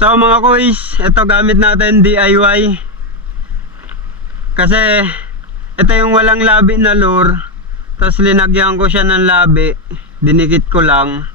So mga kuys, ito gamit natin DIY. Kasi ito yung walang labi na lure. Tapos linagyan ko siya ng labi, dinikit ko lang.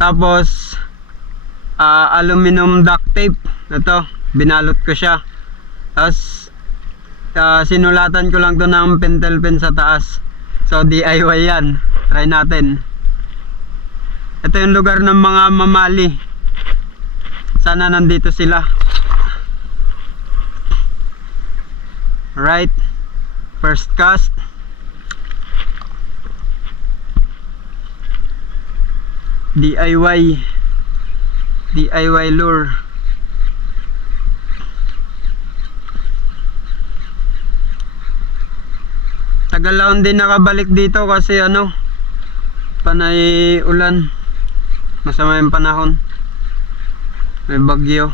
Tapos aluminum duct tape. Ito, binalot ko siya. Tapos sinulatan ko lang to ng pentel pen sa taas. So DIY yan. Try natin. Ito yung lugar ng mga mamali. Sana nandito sila. Right. First cast. DIY lure. Tagal lang din nakabalik dito kasi panay ulan. Masama yung panahon. May bagyo.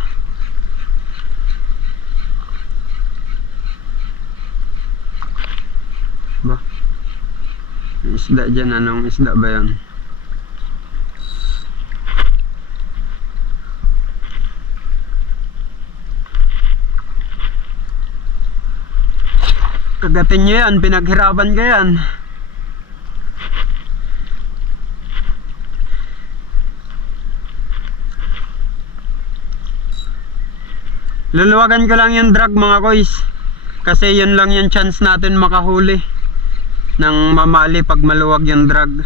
Ba? May isda dyan. Anong isda ba yan? Kagatin nyo yan. Pinaghirapan ka yan. Luluwagan ko lang yung drag mga koys. Kasi yun lang yung chance natin makahuli ng mamali pag maluwag yung drag.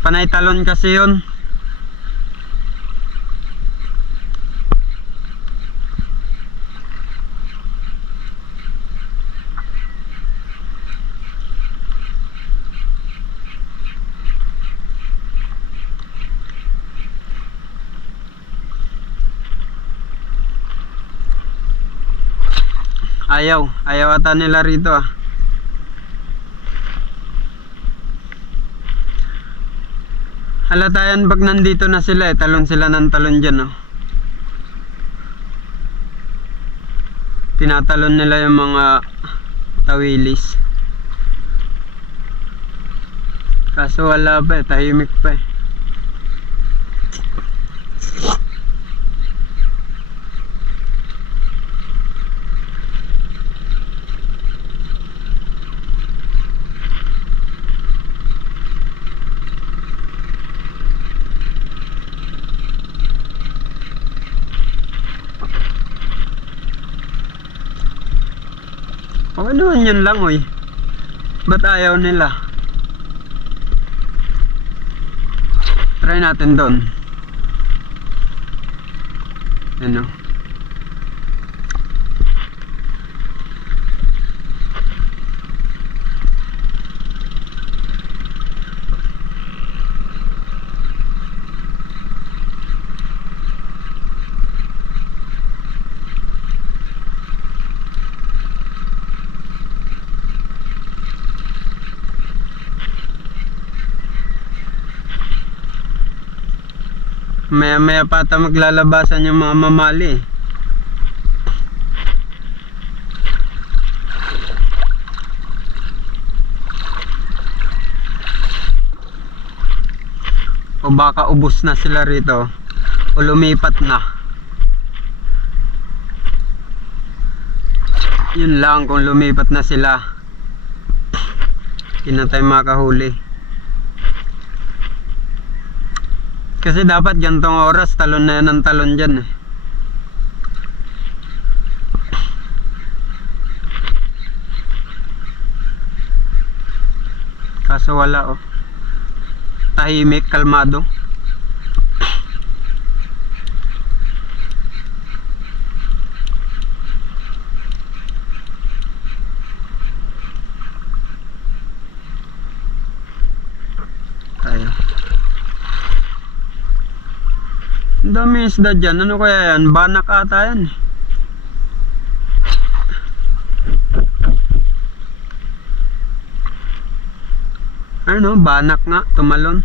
Panay talon kasi yun. Ayaw ata nila rito Halata yan pag nandito na sila talon sila ng talon dyan Tinatalon nila yung mga tawilis. Kaso wala pa tahimik pa Okay naman yun lang Ba't ayaw nila? Try natin doon. Maya pa ata maglalabasan yung mga mamali o baka ubos na sila rito o lumipat na. Yun lang, kung lumipat na sila hindi na tayo makahuli. Kasi dapat gantong oras talon na yan ng talon dyan Kaso wala tahimik, kalmado. Ang dami isda dyan. Ano kaya yan? Banak ata yan banak nga, tumalon.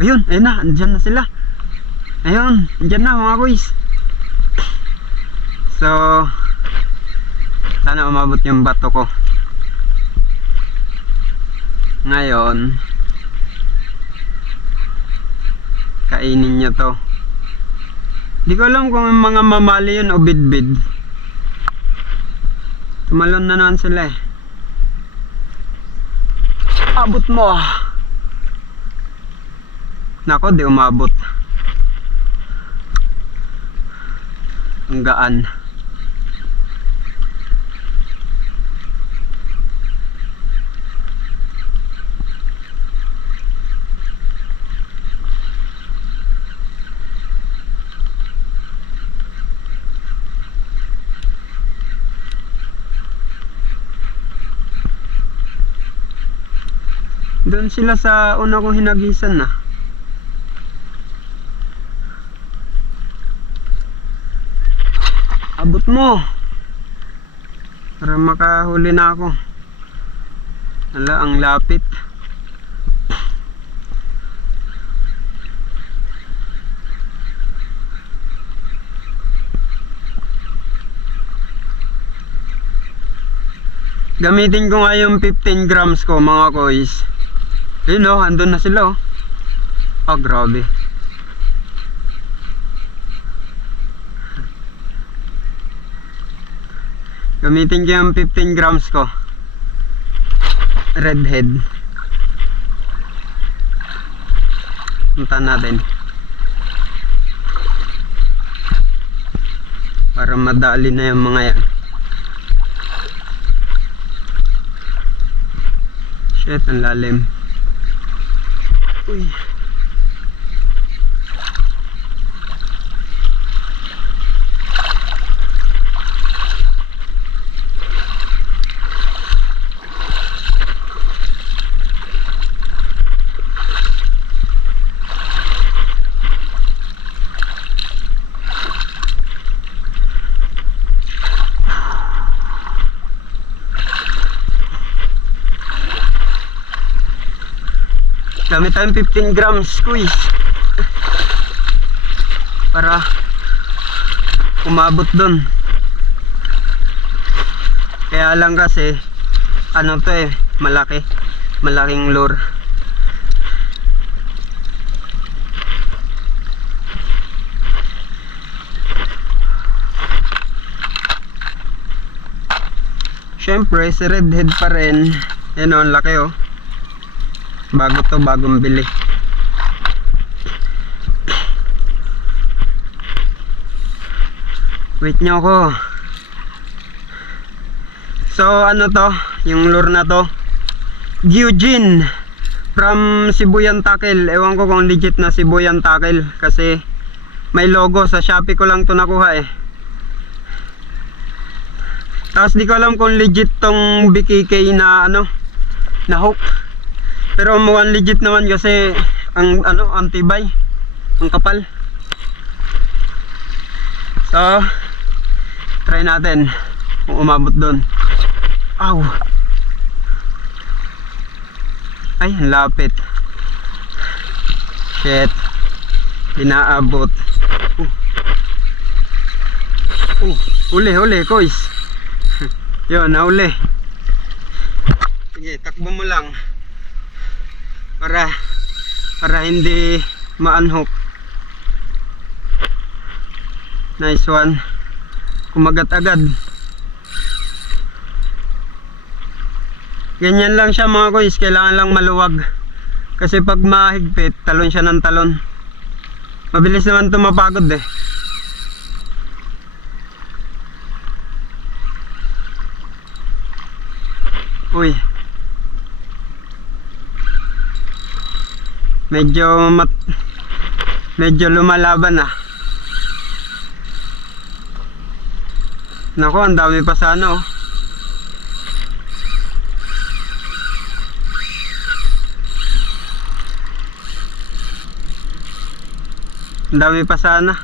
Ayun na, andyan na sila. Ayun, andyan na mga kuys. So sana umabot yung bato ko. Ngayon kainin nyo to. Di ko alam kung mga mamali yun o bidbid. Tumalon na naman sila eh. Abot mo. Nako, di umabot. Ang gaan. Doon sila sa una kong hinagisan na. Abot mo. Para makahuli na ako. Hala, ang lapit. Gamitin ko nga yung 15 grams ko mga koys. Ayun o, andun na sila o. Ah, grabe. Gamitin ko yung 15 grams ko. Redhead. Punta natin. Para madali na yung mga yan. Shit, ang lalim. Uy. Gamit tayong 15 grams squeeze para umabot dun. Kaya lang kasi ano to eh, malaking lure. Syempre si redhead pa rin. Yan o, ang laki oh. Bago to, bagong bili. Wait nyo ako. So ano to, yung lure na to, Eugene from Sibuyan Tackle. Ewan ko kung legit na Sibuyan Tackle kasi may logo, sa Shopee ko lang to nakuha eh. Tapos di ko alam kung legit tong BKK na ano, na hook. Pero mukhang legit naman kasi ang ano, ang tibay, ang kapal. So try natin kung umabot doon. Aw. Ay, ang lapit. Shit. Inaabot. Huli, koys. Yun, nahuli. Sige, takbo mo lang. Para hindi ma-unhook. Nice one. Kumagat agad. Ganyan lang siya mga koys. Kailangan lang maluwag. Kasi pag mahigpit, talon siya ng talon. Mabilis naman ito mapagod eh. Uy. Medyo lumalaban ah. Nako, ang dami pa sana oh. Ang dami pa sana.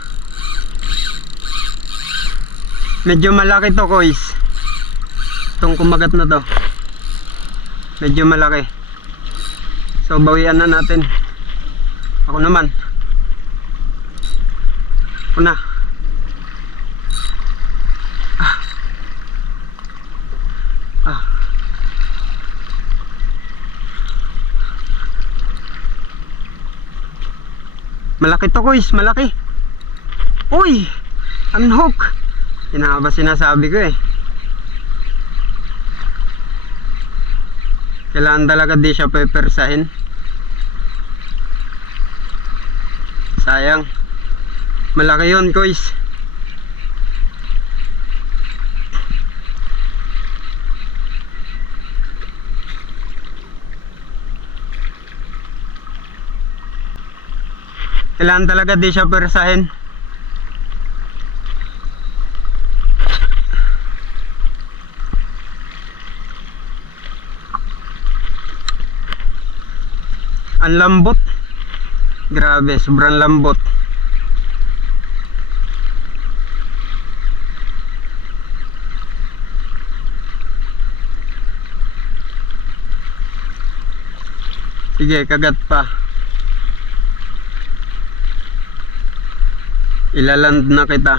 Medyo malaki to koys. Itong kumagat na to. Medyo malaki. So bawian na natin. Ako naman. Ako na. Malaki to guys, malaki. Uy! Unhook! Yun na nga ba sinasabi ko eh. Kailangan talaga di siya pepersahin. Sayang. Malaki yun, guys. Kailangan talaga di siya persahin. Ang lambot. Grabe, sobrang lambot. Sige, kagat pa. Ilaland na kita.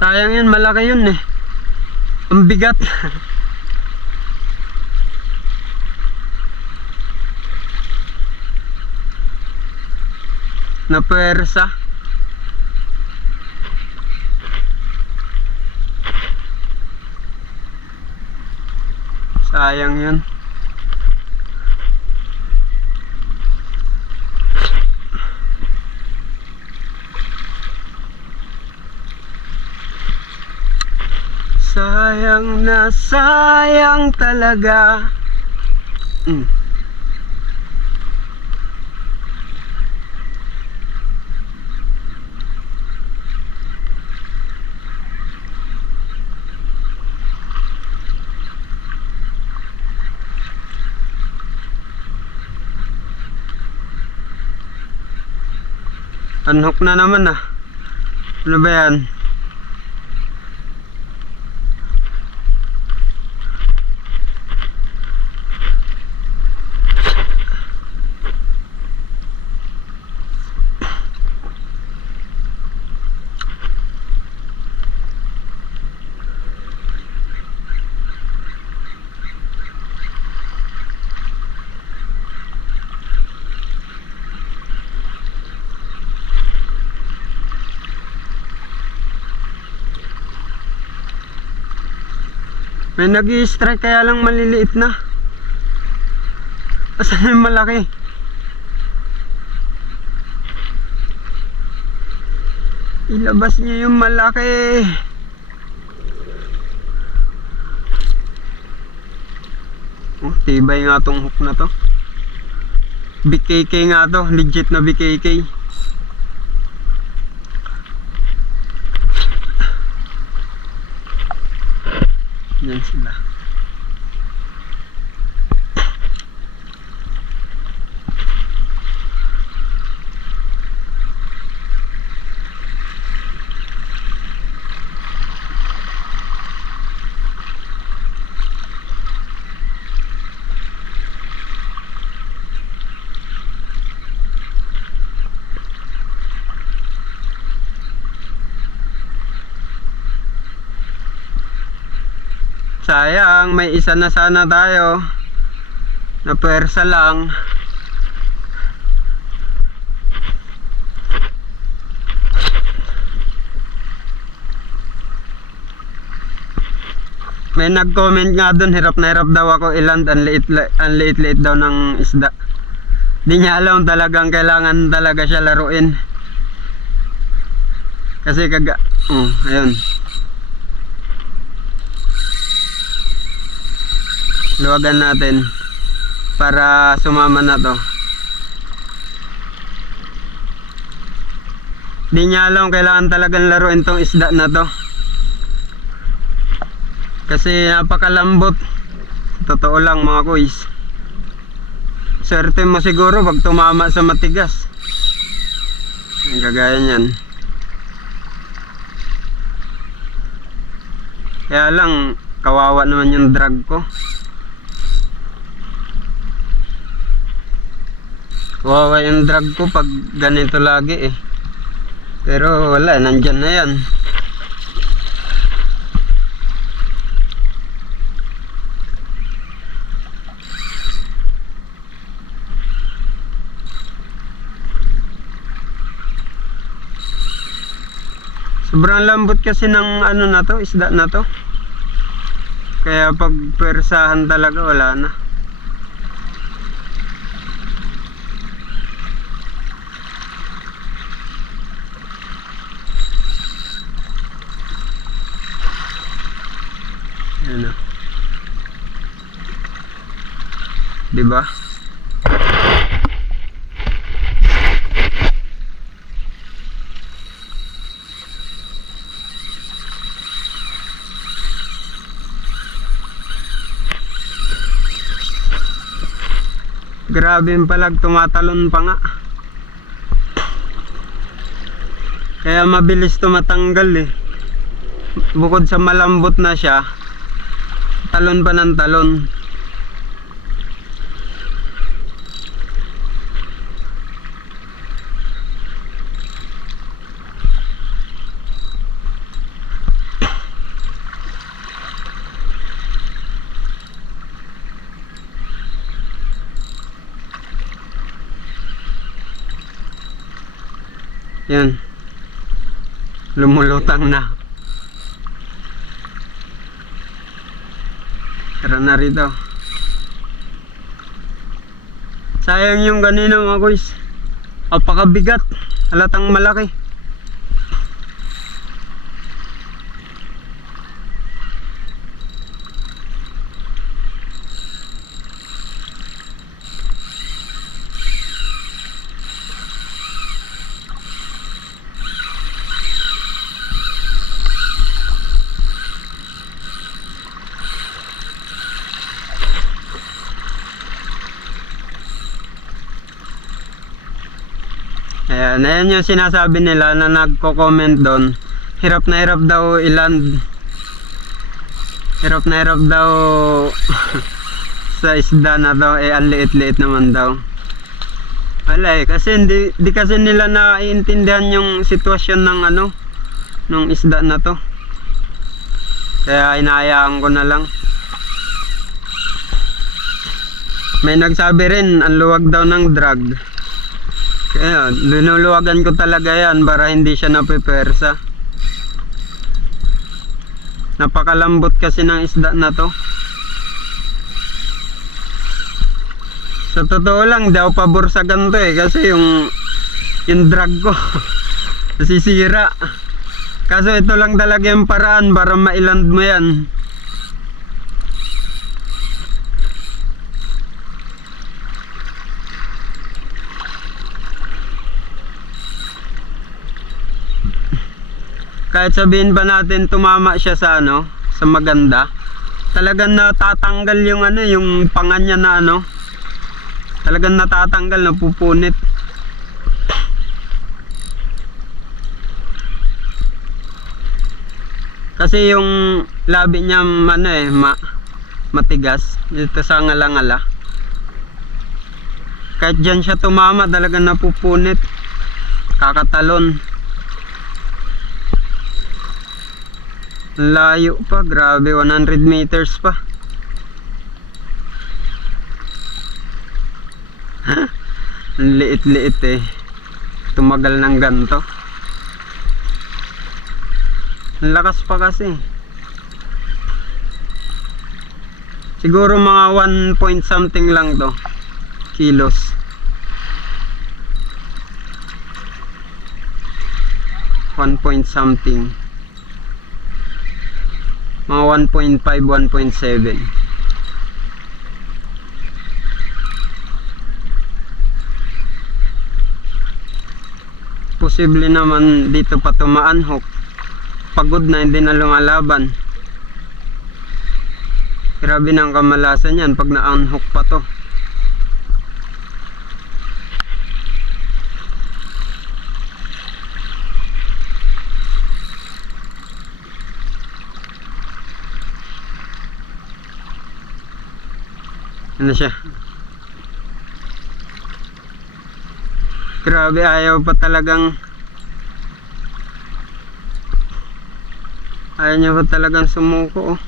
Sayang yun, malaki yun eh. Ang bigat. Na pwersa. Sayang yun. Sayang na sayang talaga. Unhook na naman ah. Ano ba yan? May nag-i-strike kaya lang maliliit na. Asan yung malaki? Ilabas niyo yung malaki. Oh, tibay nga tong hook na to. BKK nga to, legit na BKK. Yan sila. Sayang, may isa na sana tayo. Na pwersa lang. May nag-comment nga dun, hirap na hirap daw ako iland, ang liit daw ng isda. Di niya alam talagang kailangan talaga siya laruin. Kasi ayun. Luwagan natin para sumama na to. Di niya alam kailangan talagang laruin tong isda na to. Kasi napakalambot. Totoo lang mga kuys. Swerte mo siguro pag tumama sa matigas. Ang kagaya niyan. Kaya lang kawawa naman yung drag ko. Wawa yung drag ko pag ganito lagi eh. Pero wala, nandyan na yan. Sobrang lambot kasi ng ano na to, isda na to. Kaya pag pwersahan talaga wala na. Ayan o. Diba? Grabe yung palag, tumatalon pa nga. Kaya mabilis tumatanggal eh. Bukod sa malambot na siya, talon pa ng talon. Yan. Lumulutang na. Tara na rito. Sayang yung ganina mga guys. Apakabigat. Halatang malaki. Ayan yung sinasabi nila na nagko-comment doon. Hirap na hirap daw iland. Hirap na hirap daw sa isda na daw. Eh, ang liit-liit naman daw. Wala eh, kasi di kasi nila naiintindihan yung sitwasyon ng ano, ng isda na to. Kaya inahayaan ko na lang. May nagsabi rin, ang luwag daw ng drag. Kaya linuluwagan ko talaga yan para hindi siya napipersa. Napakalambot kasi ng isda na to. Sa totoo lang, di ako pabor sa ganito eh. Kasi yung drag ko nasisira. Kaso ito lang talaga yung paraan para mailand mo yan. Kahit sabihin ba natin tumama siya sa ano, sa maganda, talagang natatanggal yung ano, yung panga niya na ano. Talagang natatanggal, napupunit. Kasi yung labi niya ano eh, matigas dito sa ngala-ngala. Kahit dyan siya tumama, talagang napupunit. Kakatalon. Layo pa, grabe, 100 meters pa. Ang liit-liit eh. Tumagal ng ganto. Ang lakas pa kasi. Siguro mga 1 point something lang to kilos. 1 point something. Mga 1.5, 1.7. Posible naman dito pa tumaanhok. Pagod na, hindi na lumalaban. Grabe ng kamalasan yan pag na-unhook pa to. Ano siya? Grabe, ayaw pa talagang ayaw niya pa talagang sumuko, oh.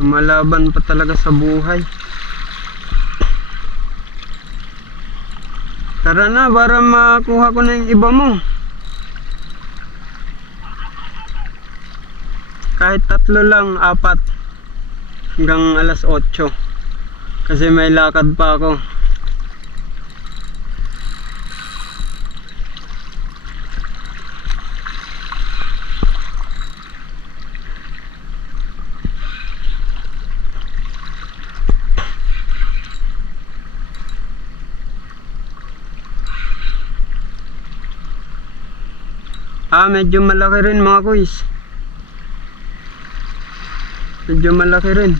Lumalaban pa talaga sa buhay. Tara na para makuha ko na yung iba mo. Kahit 3 lang, 4 hanggang alas 8 kasi may lakad pa ako. Medyo malaki rin mga kuys. Medyo malaki rin.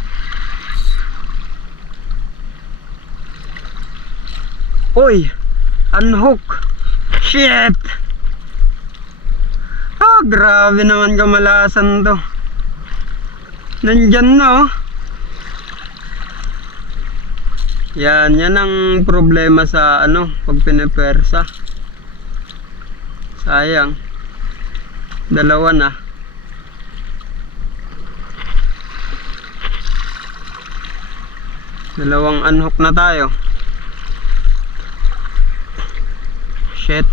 Uy, unhook. Shit. Grabe naman kamalasan to. Nandyan na, oh. Yan ang problema sa pag pinipersa. Sayang. 2 na. Dalawang unhook na tayo. Shit.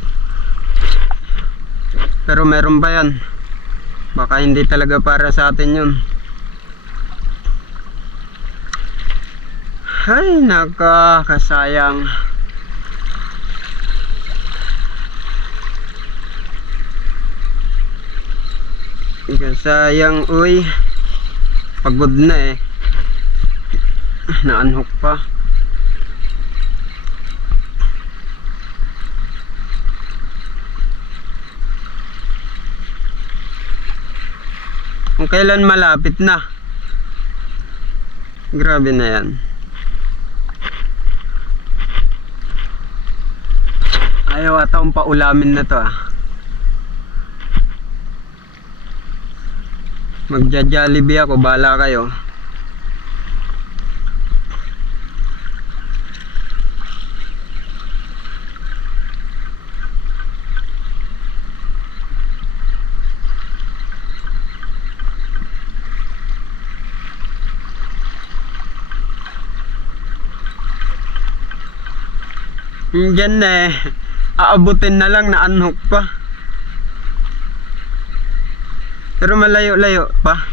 Pero meron pa yan. Baka hindi talaga para sa atin yun. Ay, nakakasayang. Sayang, uy. Pagod na eh. Na-unhook pa. Kung kailan malapit na. Grabe na yan. Ayaw atang paulamin na to, ah. Magja-Jollibee ako, bahala kayo. Diyan eh, aabutin na lang, na unhook pa. Pero malayo-layo pa.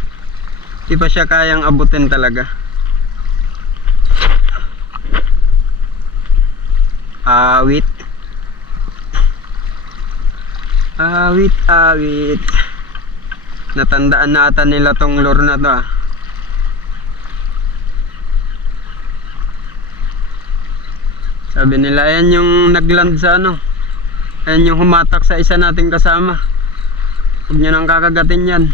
Di pa siya kayang abutin talaga. Awit. Awit, awit. Natandaan na ata nila tong lure na to, ah. Sabi nila, ayan yung nagland sa ayan yung humatak sa isa nating kasama. Huwag nyo nang kakagatin yan.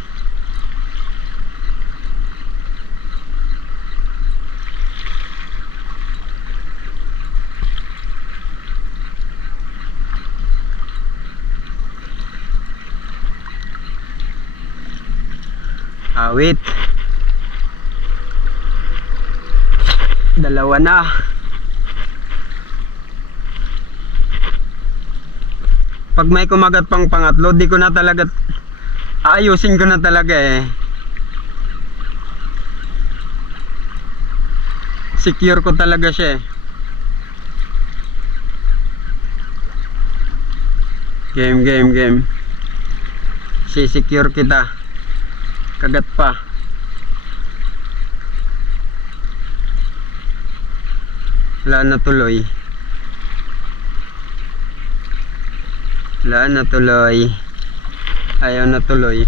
Awit. 2 na. Pag may kumagat pang pangatlo, di ko na talaga aayusin ko na talaga eh. Secure ko talaga siya eh. Game. Si-secure kita. Kagat pa. Wala na tuloy. Wala na tuloy. Ayaw na tuloy.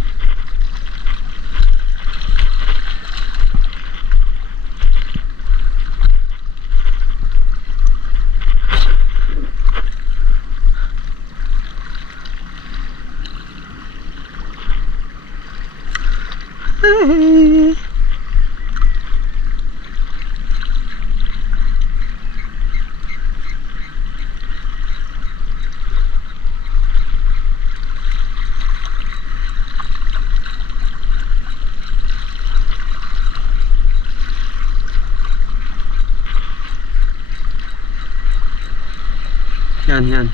Yan, yan.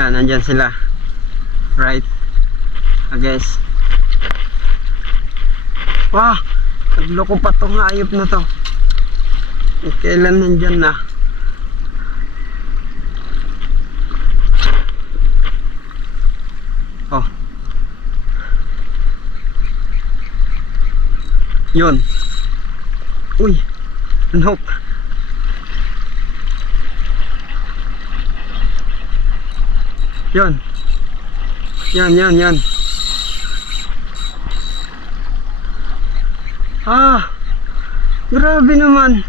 Yan, nandyan sila. Right. Guys. Wah! Nagloko pa tong hayop na to. Kailan nandyan na? Oh. Yun. Uy. Anhok. Yun. Yan. Ah. Grabe naman.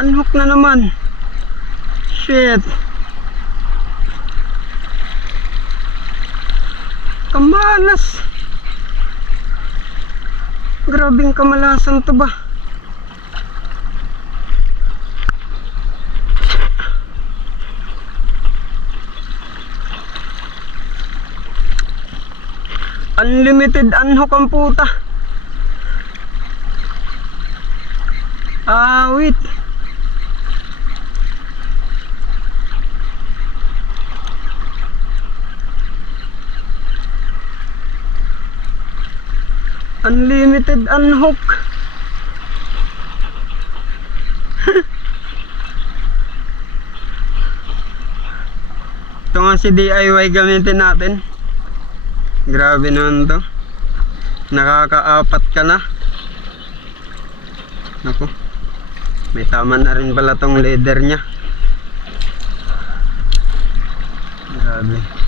Anhok na naman. Shit. Kamalas. Grabing kamalasan to ba? Unlimited anhok ang puta. Wait. Unlimited unhook. Ito nga si DIY gamitin natin. Grabe naman to. Nakakaapat ka na. Naku. May tama na rin pala tong leader nya. Grabe.